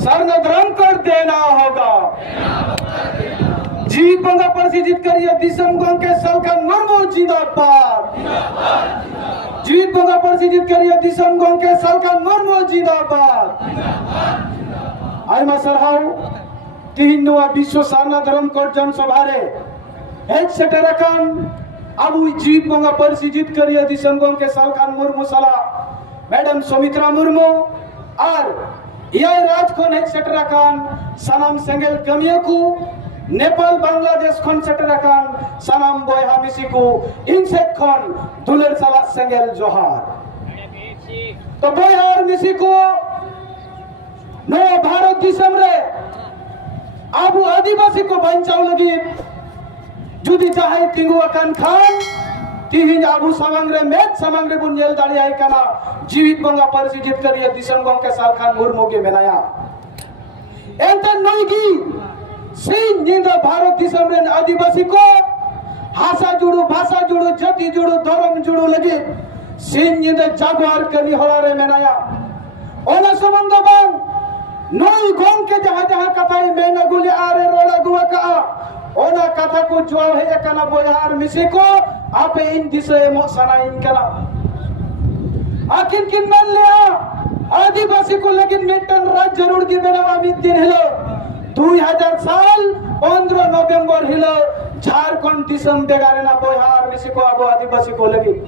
सरना धर्म कर देना होगा। जीत बंगा परसी जीत करिए दिसम गंगे सलखन मुर्मू जिंदाबाद। जीत बंगा परसी जीत करिए दिसम गंगे सलखन मुर्मू जिंदाबाद। आइमा सरहाउ तिहिन नोआ विश्व सरना धर्म कोड जनसभा रे हेड सेटरकान अबु जीत बंगा परसी जीत करिए दिसम गंगे सलखन मुर्मू सला मैडम सुमित्रा मुर्मू और यह राज खन हेड सेटरकान सनाम सेंगेल कमियाकू नेपाल बांग्लादेश खन सेटरकान सनाम बोयहा मिसिकू इनसेट खन दुलर सला सेंगेल जोहार। तो बोयहार मिसिकू नो भारत दिसम रे आबू आदिवासी को बचाव लगी जुदी चाहे तिंगु अकान खान तिहिन आबू समंगरे मेट समंगरे बुनियल दाड़ी आई कना जीवित बंगा परसी जीत करिए दिसम गंगे सलखन मुर्मू के बनाया एंते नोईगी सिंह निंदा भारत दिसम रे आदिवासी को हासा जुड़ू भाषा जुड़ू जाति जुड़ू धर्म जुड़ू लगे सिंह निंदा जागवार कनी होला रे बनाया ओना समंग बंग नोई गोंग के जहां जहां कथाई मेना गुली आरे रोला गुवा का ओना कथा को जवाब है कना बोयहार मिसे को आपे इन दिसे मो सना इन कना आखिर किन मन लिया आदिवासी को लेकिन मेटन राज जरूर की बेनावा दिन हिलो 2000 साल 15 नवंबर हिलो झारखंड दिसम बेगारे ना बोयहार मिसे को अब आदिवासी को लगी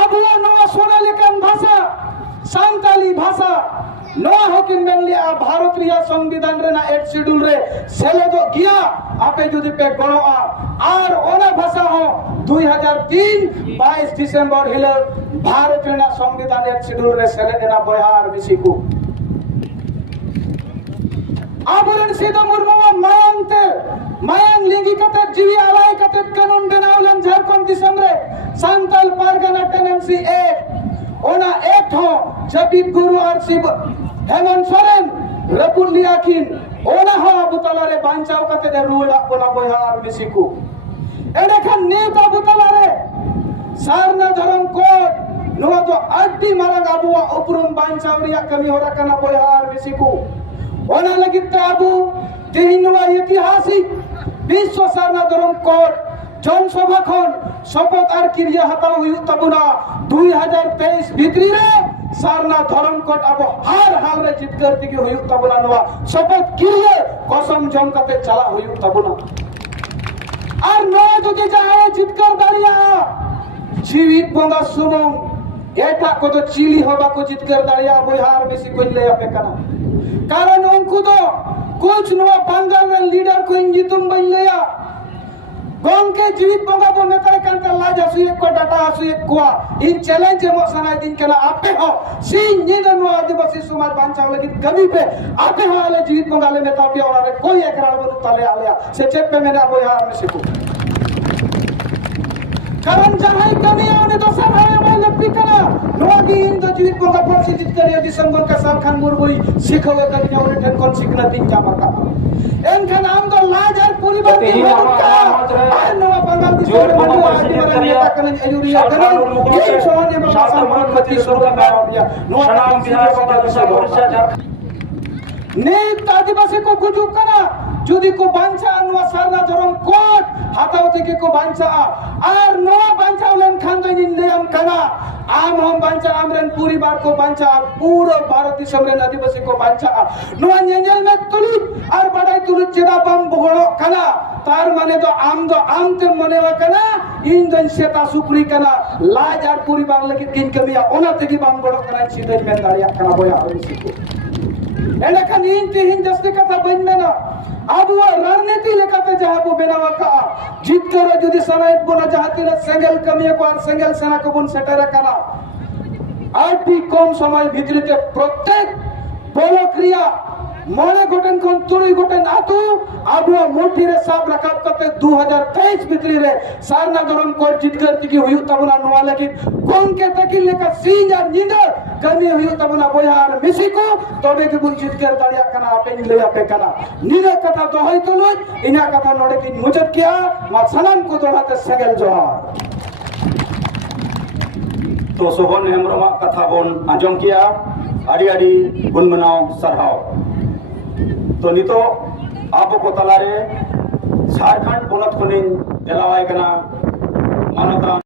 अब वो नवा सोनालिकन भाषा सांताली भाषा नोआ हकिन मेनली आ भारतीय संविधान रे ना 8 शेड्यूल रे सेले दो गया आपे जुदी पे गणो आर ओना भाषा हो 2003 22 दिसंबर हिले भारत रे ना संविधान 8 शेड्यूल रे सेले देना बोयहार मिसिकू आबरन सीधा मुर्मू मायांग लिंगी कते जीवी आलाई कते कानून बनावलन झारखंड दिसम रे सांताल पारगना टेनेंसी एक्ट ओना एक्ट हो जबी गुरु और शिव हेमंत सोरेन रपुलिया किन ओना हो अबुतला रे बांचाव कते दे रूला बोला बोयहार मिसिकू एडे खन नेता अबुतला रे सारना धर्म कोड नोआ तो अड्डी मारंग अबुआ उपरुम बांचाव रिया कमी हो रखना बोयहार मिसिकू ओना लगित अबु तिहिनवा ऐतिहासिक विश्व सारना धर्म कोड जनसभा खन शपथ और क्रिया हताव हुई तबुना 2023 भीतरी रे सारना धर्म कोड अब हर हाल रे जित करती की हुई तबुना नवा शपथ क्रिया कसम जम कते चला हुई तबुना और नवा जुदी जाए जित कर दाड़िया जीवित बंगा सुमंग एटा को तो चिली होबा को जित कर दाड़िया बोयहार मिसी कोन ले अपे कना कारण उनको तो कुछ नवा बंगाल रे लीडर को इंजितुम बन लिया गंगे जीवित बंगा को नेता कंते लाज असु एक को डाटा असु एक को इन चैलेंज मो सना दिन केला आपे हो सिंह निदन आदिवासी समाज बांचाव लगी कमी पे आपे हो आले जीवित बंगा ले नेता पे और कोई एकराल बनु तले आलिया से चेप पे मैंने अब यहां में सिको कारण जहां कमी आने तो सब है मैं लगती कना नोगी इन तो जीवित बंगा पर से जित करिए दिसंबर का साल खान मुरबुई सिखोगे कभी और ठन कौन सिखना दिन जामा का इनका नाम तो लाज और पूरी बात है नवा बंगाल की जोर बंगाल आदि नेता कन एजुरिया कन ये सोने में भाषा बहुत खती शुरू का दिया नवा नाम बिहार का भरोसा नेत आदिवासी को गुजु कना जुदी को बांचा नवा सरना धर्म कोट हातावती के को बांचा और नवा बांचा लन खान तो इन नियम कना आम हम बांचा आमरन पूरी बार को बांचा पूरा भारत की समरे आदिवासी को बांचा नवा नंजल में तुलुत और बड़ाई तुलुत चिदा बम बगड़ो कना तार माने तो आम ते मने वा कना इन दिन सेता सुकरी कना लाज और पूरी बार लगी किन कमिया ओना ते की बम बगड़ो कना सीधे में दाड़िया कना बोया आदिवासी को एलेखन इन तिहिन जस्ते कथा बन में ना अब वो रणनीति लेकर जहां वो बेनावा का जीत कर जुदी सनाइट बोना चाहते ना सेंगल कमिया को और सेंगल सेना को बुन सेटरा कना आरटी कम समय भीतरीते प्रत्येक बोलो क्रिया मोने गोटन कोन तुरी गोटन आतु आबुआ मोठी रे साब रकाब करते 2023 भीतरी रे सारना धर्म कोड जीत करती की हुई तबना नवा लेकिन कोन के तकिल लेका सीन और नींद कमी हुई तबना बोयार मिसी को तबे के बुन जीत कर दाड़िया कना आपे ले आपे कना नींद कथा दोहई तो लो इना कथा नोडे की मुजत किया मा सनम को दोहाते सगल जोहार तो सोहन हेमरमा कथा बोन आजम किया अड़ी अड़ी गुनगुनाव सरहाव। तो नितो आप को तलारे झारखंड पोलत खुनिन जलावाय कना मानवता